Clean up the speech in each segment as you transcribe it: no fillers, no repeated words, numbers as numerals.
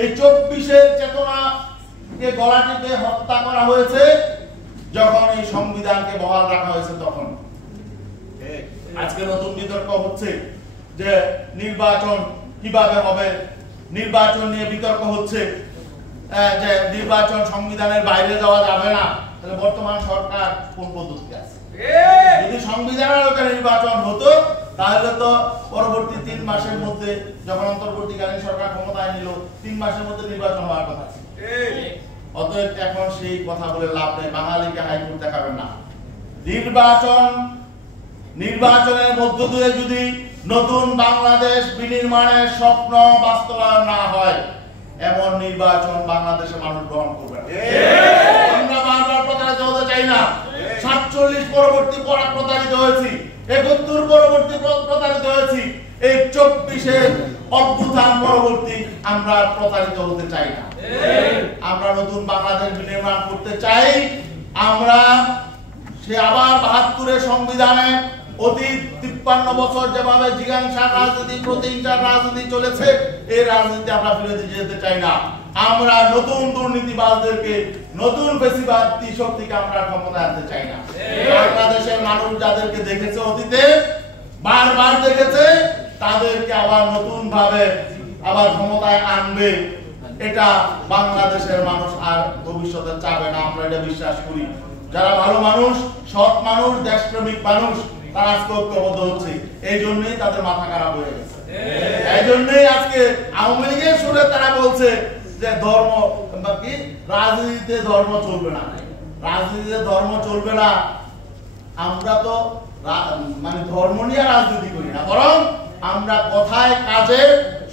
এই 24-এর চেতনাকে গলা টিপে হত্যা করা হয়েছে যখন এই সংবিধানকে বহাল রাখা হয়েছে তখন। আজকে নতুন বিতর্ক হচ্ছে যে নির্বাচন কিভাবে হবে, নির্বাচন নিয়ে বিতর্ক হচ্ছে যে নির্বাচন সংবিধানের বাইরে যাওয়া যাবে না। তাহলে বর্তমান সরকার কোন পদ্ধতিতে আছে? যদি সংবিধানের আলোকে নির্বাচন হতো তাহলে তো পরবর্তী 3 মাসের মধ্যে, যখন অন্তর্বর্তীকালীন সরকার ক্ষমতায় নিল, 3 মাসের মধ্যে নির্বাচন হওয়ার কথা ছিল। অতএব এখন সেই কথা বলে লাভ নেই, বাঙালিকে হাইকোর্ট দেখাবেন না। নির্বাচনের মধ্য দিয়ে যদি নতুন বাংলাদেশ বিনির্মাণের স্বপ্ন বাস্তবায়ন না হয়, এমন নির্বাচন বাংলাদেশের মানুষ গ্রহণ করবে না। আমরা বারবার প্রতারিত হতে চাই না। 47 পরবর্তী প্রতারিত হয়েছি, 71 পরবর্তী প্রতারিত হয়েছি, এই 24-এর অভ্যুত্থান পরবর্তী আমরা প্রতারিত হতে চাই না। আমরা নতুন বাংলাদেশ বিনির্মাণ করতে চাই। আমরা সে আবার 72-এর সংবিধানে অতীত 53 বছর যেভাবে জিজ্ঞাসার রাজনীতি, প্রতিহিংসার রাজনীতি চলেছে, এই রাজনীতি আমরা ফিরে যেতে চাই না। আমরা নতুন দুর্নীতিবাজদেরকে, নতুন ফ্যাসিবাদী শক্তিকে আমরা ক্ষমতায় আনতে চাই না। বাংলাদেশের মানুষ যাদেরকে দেখেছে অতীতে, বারবার দেখেছে, তাদেরকে আবার নতুন ভাবে আবার ক্ষমতায় আনবে, এটা বাংলাদেশের মানুষ আর ভবিষ্যতে চাবে না। আমরা এটা বিশ্বাস করি। যারা ভালো মানুষ, সৎ মানুষ, দেশপ্রেমিক মানুষ, তারা আজকে ঐক্যবদ্ধ হচ্ছে। এই জন্যই তাদের মাথা খারাপ হয়ে গেছে। এই জন্যই আজকে আওয়ামী লীগের সুরে তারা বলছে যে ধর্ম কি, রাজনীতিতে ধর্ম চলবে না, রাজনীতিতে ধর্ম চলবে না। আমরা তো মানে ধর্ম নিয়ে রাজনীতি করি না, বরং আমরা কথায় কাজে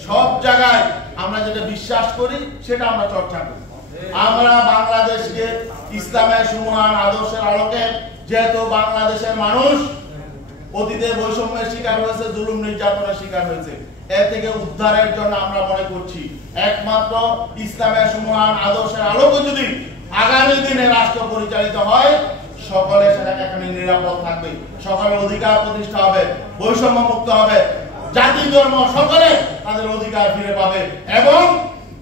সব জায়গায় আমরা যেটা বিশ্বাস করি সেটা আমরা চর্চা করি। আমরা বাংলাদেশকে ইসলামের সুমহান আদর্শের আলোকে, যেহেতু বাংলাদেশের মানুষ অতীতে বৈষম্যের শিকার হয়েছে, জুলুম নির্যাতনের শিকার হয়েছে, এর থেকে উদ্ধারের জন্য আমরা মনে করছি একমাত্র ইসলামের সুমহান আদর্শের আলোকে যদি আগামী দিনে রাষ্ট্র পরিচালিত হয়, সকলে সেখানে এখানে নিরাপদ থাকবে, সকলের অধিকার প্রতিষ্ঠা হবে, বৈষম্য মুক্ত হবে, জাতি ধর্ম সকলে তাদের অধিকার ফিরে পাবে এবং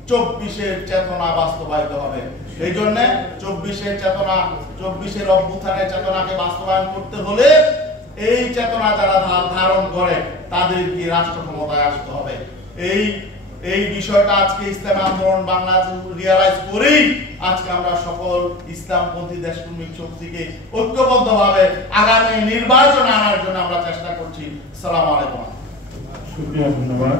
24-এর চেতনা বাস্তবায়িত হবে। এই জন্য 24-এর চেতনা, 24-এর অভ্যুত্থানের চেতনাকে বাস্তবায়ন করতে হলে এই চেতনা যারা ধারণ করে তাদেরকে রাষ্ট্র ক্ষমতায় আসতে হবে। এই বিষয়টা আজকে ইসলাম আন্দোলন বাংলাদেশ রিয়ালাইজ করেই আজকে আমরা সকল ইসলামপন্থী দেশপ্রেমিক শক্তিকে ঐক্যবদ্ধভাবে আগামী নির্বাচন আনার জন্য আমরা চেষ্টা করছি। আসসালামু আলাইকুম। শুকরিয়া, ধন্যবাদ।